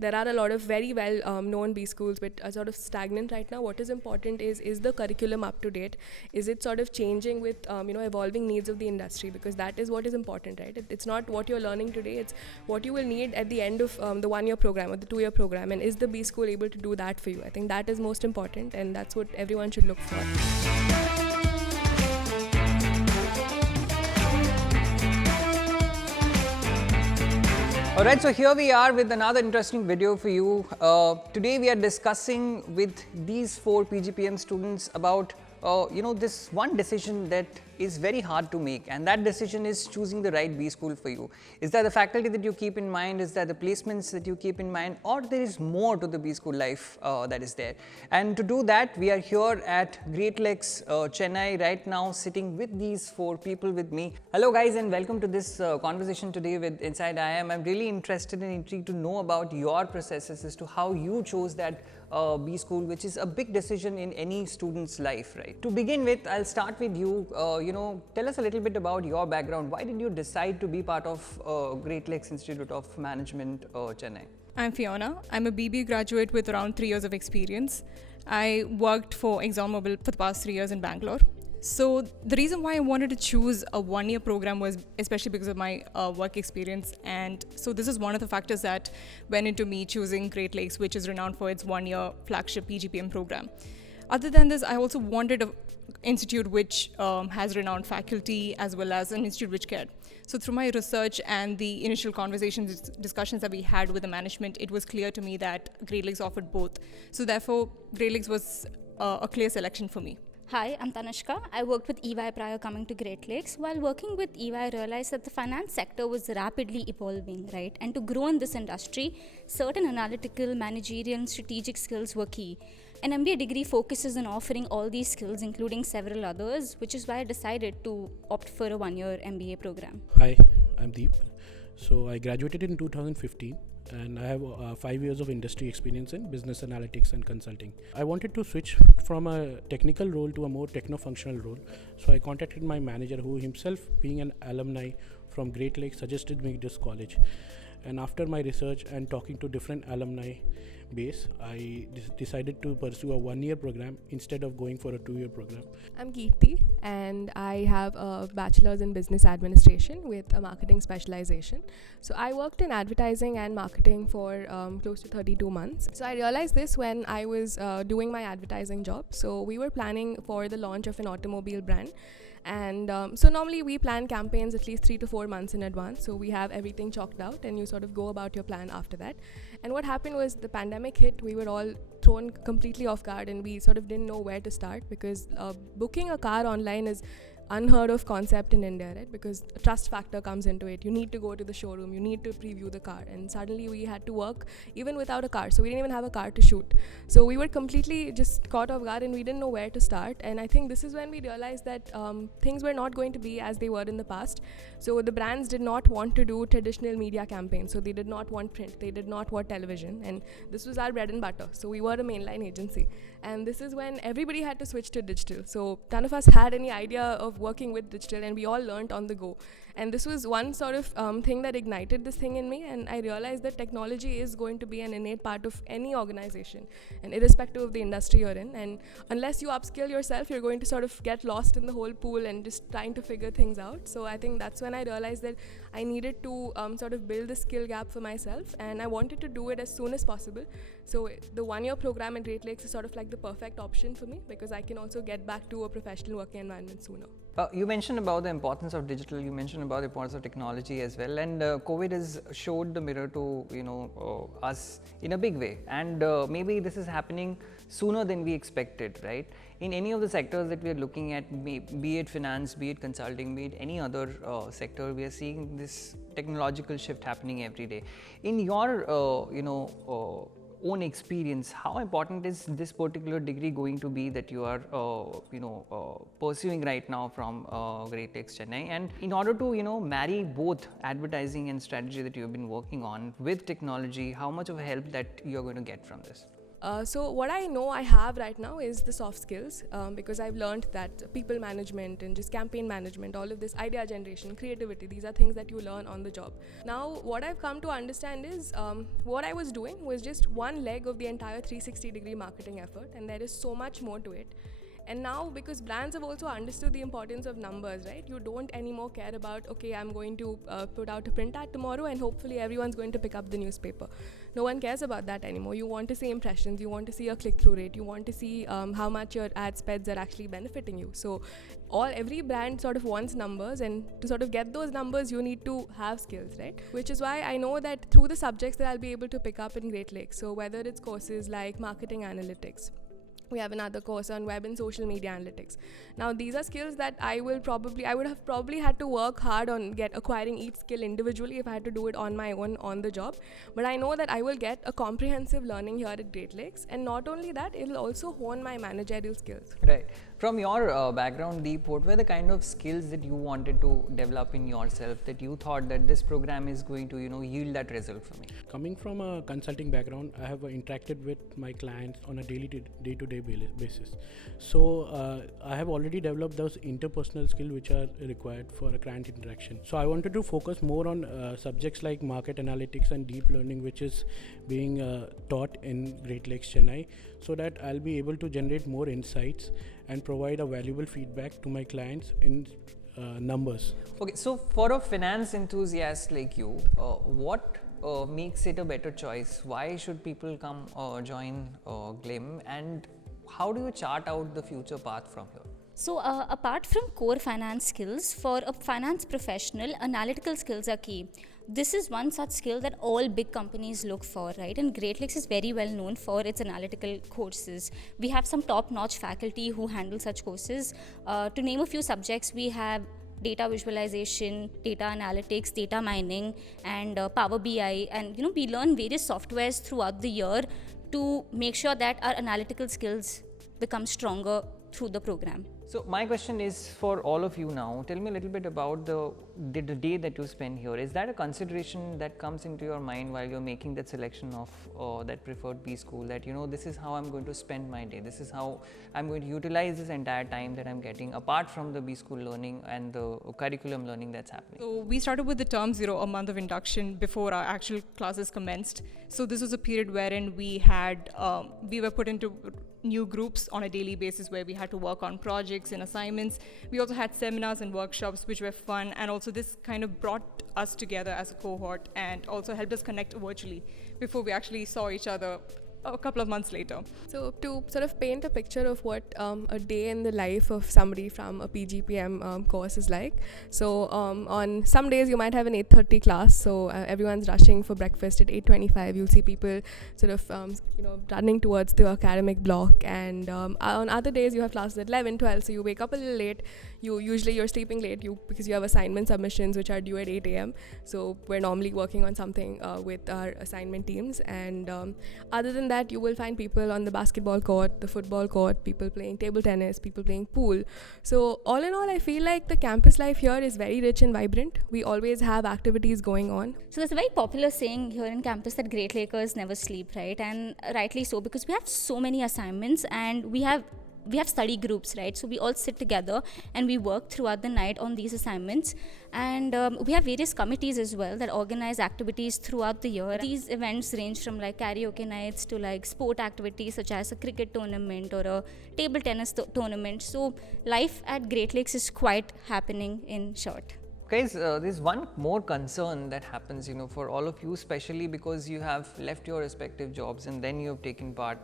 there are a lot of very well known B schools but are sort of stagnant right now. What is important is the curriculum up to date? Is it sort of changing with evolving needs of the industry? Because that is what is important, right? It's not what you're learning today, it's what you will need at the end of the 1-year program or the 2-year program, and is the B school able to do that for you? I think that is most important, and that's what everyone should look for. Alright, so here we are with another interesting video for you. Today we are discussing with these 4 PGPM students about this one decision that is very hard to make, and that decision is choosing the right B school for you. Is that the faculty that you keep in mind? Is that the placements that you keep in mind? Or there is more to the B school life that is there? And to do that, we are here at Great Lakes, Chennai right now, sitting with these 4 people with me. Hello guys, and welcome to this conversation today with Inside IIM. I'm really interested and intrigued to know about your processes as to how you chose that B school, which is a big decision in any student's life, right? To begin with, I'll start with you. Tell us a little bit about your background. Why did you decide to be part of Great Lakes Institute of Management, Chennai? I'm Fiona. I'm a BBA graduate with around 3 years of experience. I worked for ExxonMobil for the past 3 years in Bangalore. So the reason why I wanted to choose a 1-year program was especially because of my work experience, and so this is one of the factors that went into me choosing Great Lakes, which is renowned for its 1-year flagship PGPM program. Other than this, I also wanted an institute which has renowned faculty as well as an institute which cared. So through my research and the initial discussions that we had with the management, it was clear to me that Great Lakes offered both. So therefore, Great Lakes was a clear selection for me. Hi, I'm Tanushka. I worked with EY prior coming to Great Lakes. While working with EY, I realized that the finance sector was rapidly evolving, right? And to grow in this industry, certain analytical, managerial, and strategic skills were key. An MBA degree focuses on offering all these skills, including several others, which is why I decided to opt for a 1-year MBA program. Hi, I'm Deep. So I graduated in 2015. And I have 5 years of industry experience in business analytics and consulting. I wanted to switch from a technical role to a more techno-functional role. So I contacted my manager, who himself, being an alumni from Great Lakes, suggested me this college. And after my research and talking to different alumni base, I decided to pursue a 1-year program instead of going for a 2-year program. I'm Geeti, and I have a bachelor's in business administration with a marketing specialization. So I worked in advertising and marketing for close to 32 months. So I realized this when I was doing my advertising job. So we were planning for the launch of an automobile brand. And so normally we plan campaigns at least 3 to 4 months in advance. So we have everything chalked out and you sort of go about your plan after that. And what happened was the pandemic hit, we were all thrown completely off guard and we sort of didn't know where to start, because booking a car online is unheard of concept in India, right? Because a trust factor comes into it. You need to go to the showroom, you need to preview the car, and suddenly we had to work even without a car. So we didn't even have a car to shoot. So we were completely just caught off guard and we didn't know where to start. And I think this is when we realized that things were not going to be as they were in the past. So the brands did not want to do traditional media campaigns. So they did not want print, they did not want television, and this was our bread and butter. So we were a mainline agency. And this is when everybody had to switch to digital. So none of us had any idea of working with digital, and we all learned on the go. And this was one sort of thing that ignited this thing in me, and I realized that technology is going to be an innate part of any organization, and irrespective of the industry you're in. And unless you upskill yourself, you're going to sort of get lost in the whole pool and just trying to figure things out. So I think that's when I realized that I needed to sort of build the skill gap for myself, and I wanted to do it as soon as possible. So the 1-year program at Great Lakes is sort of like the perfect option for me, because I can also get back to a professional working environment sooner. You mentioned about the importance of digital, you mentioned about the importance of technology as well, and COVID has showed the mirror to us in a big way, and maybe this is happening sooner than we expected, right? In any of the sectors that we are looking at, be it finance, be it consulting, be it any other sector, we are seeing this technological shift happening every day. In your own experience, how important is this particular degree going to be that you are pursuing right now from Great Lakes Chennai? And in order to marry both advertising and strategy that you have been working on with technology, how much of a help that you're going to get from this? So what I know I have right now is the soft skills, because I've learned that people management and just campaign management, all of this idea generation, creativity, these are things that you learn on the job. Now what I've come to understand is what I was doing was just one leg of the entire 360-degree marketing effort, and there is so much more to it. And now, because brands have also understood the importance of numbers, right? You don't anymore care about, okay, I'm going to put out a print ad tomorrow and hopefully everyone's going to pick up the newspaper. No one cares about that anymore. You want to see impressions, you want to see a click-through rate, you want to see how much your ad spends are actually benefiting you. So every brand sort of wants numbers, and to sort of get those numbers, you need to have skills, right? Which is why I know that through the subjects that I'll be able to pick up in Great Lakes. So whether it's courses like marketing analytics, we have another course on web and social media analytics. Now these are skills that I would have probably had to work hard on acquiring each skill individually if I had to do it on my own on the job. But I know that I will get a comprehensive learning here at Great Lakes, and not only that, it'll also hone my managerial skills. Right. From your background, Deep, what were the kind of skills that you wanted to develop in yourself that you thought that this program is going to, yield that result for me? Coming from a consulting background, I have interacted with my clients on a day-to-day basis. So I have already developed those interpersonal skills which are required for a client interaction. So I wanted to focus more on subjects like market analytics and deep learning, which is being taught in Great Lakes, Chennai, so that I'll be able to generate more insights and provide a valuable feedback to my clients in numbers. Okay, so for a finance enthusiast like you, what makes it a better choice? Why should people come join GLIM, and how do you chart out the future path from here? So apart from core finance skills, for a finance professional, analytical skills are key. This is one such skill that all big companies look for, right? And Great Lakes is very well known for its analytical courses. We have some top-notch faculty who handle such courses. To name a few subjects, we have data visualization, data analytics, data mining, and Power BI. And we learn various softwares throughout the year to make sure that our analytical skills become stronger through the program. So my question is for all of you now. Tell me a little bit about the day that you spend here. Is that a consideration that comes into your mind while you're making that selection of that preferred B school, that this is how I'm going to spend my day, this is how I'm going to utilize this entire time that I'm getting apart from the B school learning and the curriculum learning that's happening? So we started with the term 0, a month of induction before our actual classes commenced. So this was a period wherein we were put into new groups on a daily basis where we had to work on projects and assignments. We also had seminars and workshops which were fun, and also this kind of brought us together as a cohort and also helped us connect virtually before we actually saw each other a couple of months later. So to sort of paint a picture of what a day in the life of somebody from a PGPM course is like. So on some days you might have an 8:30 class, so everyone's rushing for breakfast at 8:25. You'll see people sort of running towards the academic block, and on other days you have classes at 11, 12, so you wake up a little late. You're sleeping late because you have assignment submissions which are due at 8 a.m. So we're normally working on something with our assignment teams, and other than that, you will find people on the basketball court, the football court, people playing table tennis, people playing pool. So all in all, I feel like the campus life here is very rich and vibrant. We always have activities going on. So there's a very popular saying here in campus that Great Lakers never sleep, right? And rightly so, because we have so many assignments and we have study groups, right? So we all sit together and we work throughout the night on these assignments, and we have various committees as well that organize activities throughout the year. These events range from like karaoke nights to like sport activities such as a cricket tournament or a table tennis tournament. So life at Great Lakes is quite happening in short. Guys, there's one more concern that happens, for all of you, especially because you have left your respective jobs and then you have taken part,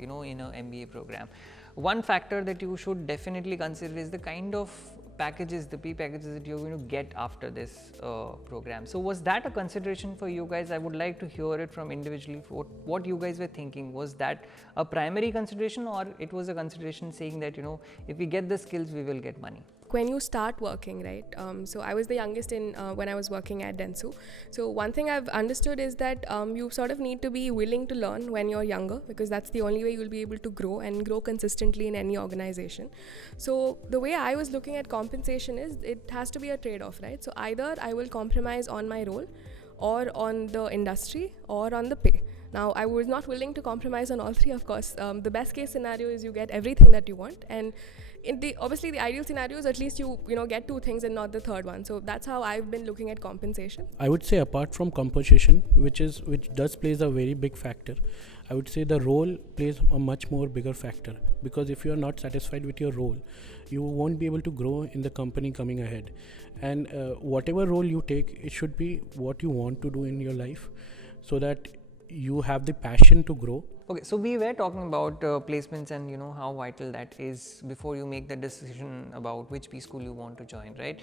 in an MBA program. One factor that you should definitely consider is the kind of packages, the P packages that you're going to get after this program. So was that a consideration for you guys? I would like to hear it from individually what you guys were thinking. Was that a primary consideration, or it was a consideration saying that, if we get the skills, we will get money? When you start working, right? So I was the youngest when I was working at Dentsu. So one thing I've understood is that you sort of need to be willing to learn when you're younger, because that's the only way you'll be able to grow and grow consistently in any organization. So the way I was looking at compensation is it has to be a trade-off, right? So either I will compromise on my role or on the industry or on the pay. Now, I was not willing to compromise on all three, of course. The best case scenario is you get everything that you want, and obviously the ideal scenario is at least you get two things and not the third one. So that's how I've been looking at compensation. I would say apart from compensation, which does plays a very big factor, I would say the role plays a much more bigger factor, because if you are not satisfied with your role, you won't be able to grow in the company coming ahead. And whatever role you take, it should be what you want to do in your life, so that you have the passion to grow. Okay, so we were talking about placements and how vital that is before you make the decision about which B school you want to join, right?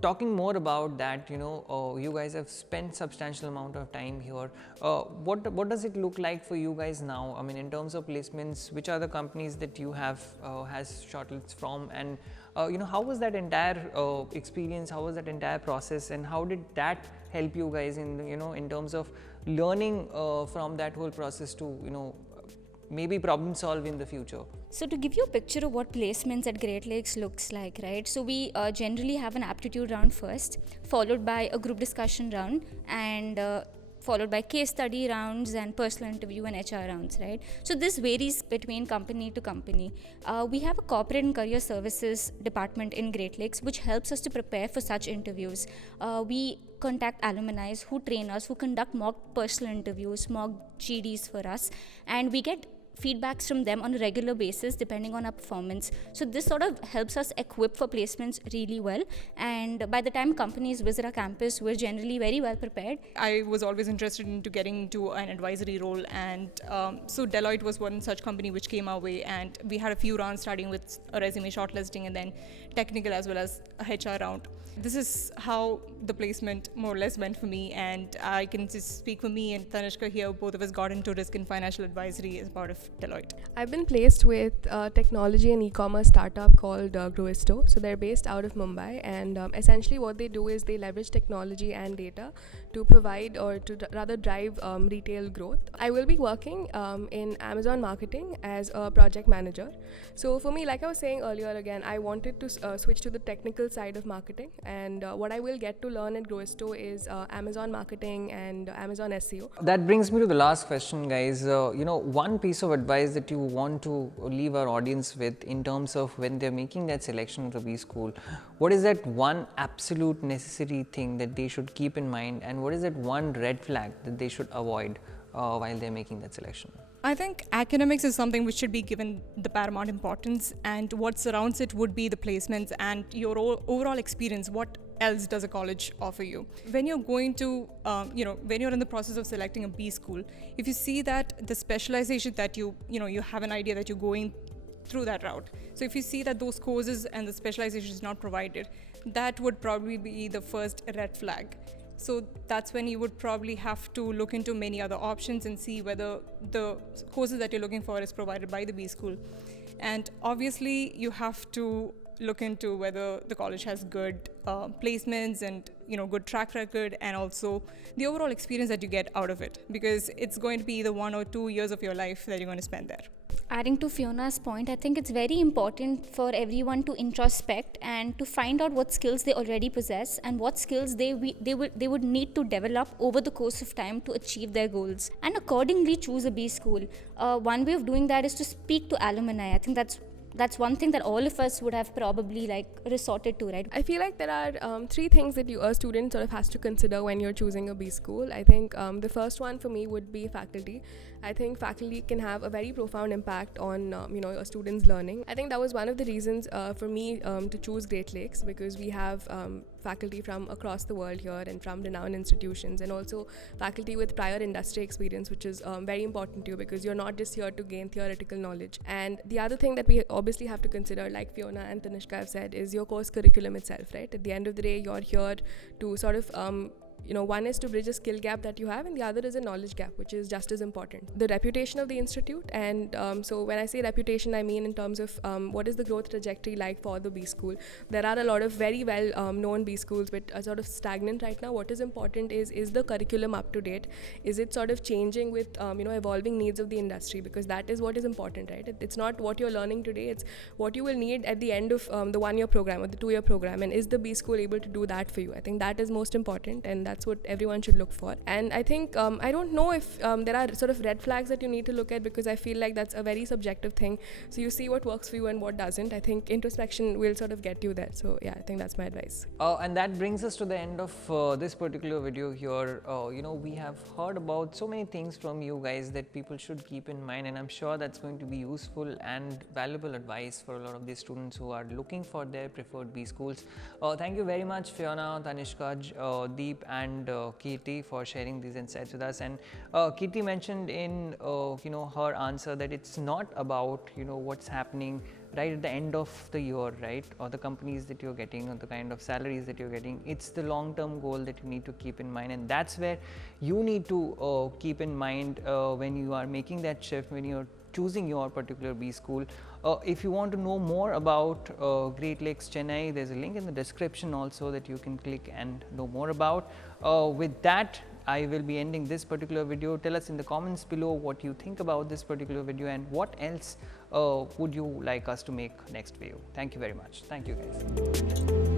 Talking more about that, you guys have spent substantial amount of time here. What does it look like for you guys now? I mean, in terms of placements, which are the companies that you have has shortlists from, and how was that entire experience? How was that entire process, and how did that help you guys in in terms of learning from that whole process to maybe problem solve in the future? So to give you a picture of what placements at Great Lakes looks like, right? So we generally have an aptitude round first, followed by a group discussion round, and followed by case study rounds and personal interview and HR rounds, right? So this varies between company to company. We have a corporate and career services department in Great Lakes, which helps us to prepare for such interviews. We contact alumni who train us, who conduct mock personal interviews, mock GDs for us, and we get feedbacks from them on a regular basis depending on our performance. So this sort of helps us equip for placements really well, and by the time companies visit our campus, we're generally very well prepared. I was always interested into getting into an advisory role, and so Deloitte was one such company which came our way, and we had a few rounds starting with a resume shortlisting and then technical as well as a HR round. This is how the placement more or less went for me, and I can just speak for me and Tanishka here. Both of us got into risk and financial advisory as part of Deloitte. I've been placed with a technology and e-commerce startup called Growisto. So they're based out of Mumbai, and essentially what they do is they leverage technology and data to provide, or to rather drive retail growth. I will be working in Amazon marketing as a project manager. So for me, like I was saying earlier, again, I wanted to switch to the technical side of marketing, and what I will get to learn at Growisto is Amazon marketing and Amazon SEO. That brings me to the last question, guys. One piece of advice that you want to leave our audience with in terms of when they're making that selection of the B school, what is that one absolute necessary thing that they should keep in mind, and what is that one red flag that they should avoid while they're making that selection? I think academics is something which should be given the paramount importance, and what surrounds it would be the placements and your overall experience. What else does a college offer you? When you're going to, when you're in the process of selecting a B school, if you see that the specialization that you have an idea that you're going through that route. So if you see that those courses and the specialization is not provided, that would probably be the first red flag. So that's when you would probably have to look into many other options and see whether the courses that you're looking for is provided by the B school. And obviously you have to look into whether the college has good placements and good track record, and also the overall experience that you get out of it, because it's going to be the 1 or 2 years of your life that you're going to spend there. Adding to Fiona's point, I think it's very important for everyone to introspect and to find out what skills they already possess and what skills they would need to develop over the course of time to achieve their goals, and accordingly choose a B school. One way of doing that is to speak to alumni. I think that's one thing that all of us would have probably resorted to, right? I feel like there are three things that a student sort of has to consider when you're choosing a B school. I think the first one for me would be faculty. I think faculty can have a very profound impact on a student's learning. I think that was one of the reasons for me to choose Great Lakes, because we have faculty from across the world here and from renowned institutions, and also faculty with prior industry experience, which is very important to you, because you're not just here to gain theoretical knowledge. And the other thing that we obviously have to consider, like Fiona and Tanishka have said, is your course curriculum itself, right? At the end of the day, you're here to sort of one is to bridge a skill gap that you have, and the other is a knowledge gap, which is just as important. The reputation of the institute, and so when I say reputation, I mean in terms of what is the growth trajectory like for the B school. There are a lot of very well known B schools but are sort of stagnant right now. What is important is the curriculum up to date? Is it sort of changing with evolving needs of the industry? Because that is what is important, right? It's not what you're learning today, it's what you will need at the end of the 1-year program or the 2-year program, and is the B school able to do that for you? I think that is most important, and that's that's what everyone should look for. And I think I don't know if there are sort of red flags that you need to look at, because I feel like that's a very subjective thing. So you see what works for you and what doesn't. I think introspection will sort of get you there. So yeah, I think that's my advice. And that brings us to the end of this particular video here. We have heard about so many things from you guys that people should keep in mind, and I'm sure that's going to be useful and valuable advice for a lot of these students who are looking for their preferred B schools. Thank you very much, Fiona, Tanishka, Deep and Kirti for sharing these insights with us. And Kirti mentioned in her answer that it's not about what's happening right at the end of the year, right, or the companies that you're getting or the kind of salaries that you're getting. It's the long-term goal that you need to keep in mind, and that's where you need to keep in mind when you are making that shift, when you're choosing your particular B school. If you want to know more about Great Lakes Chennai, there's a link in the description also that you can click and know more about. With that, I will be ending this particular video. Tell us in the comments below what you think about this particular video and what else would you like us to make next for you. Thank you very much. Thank you guys.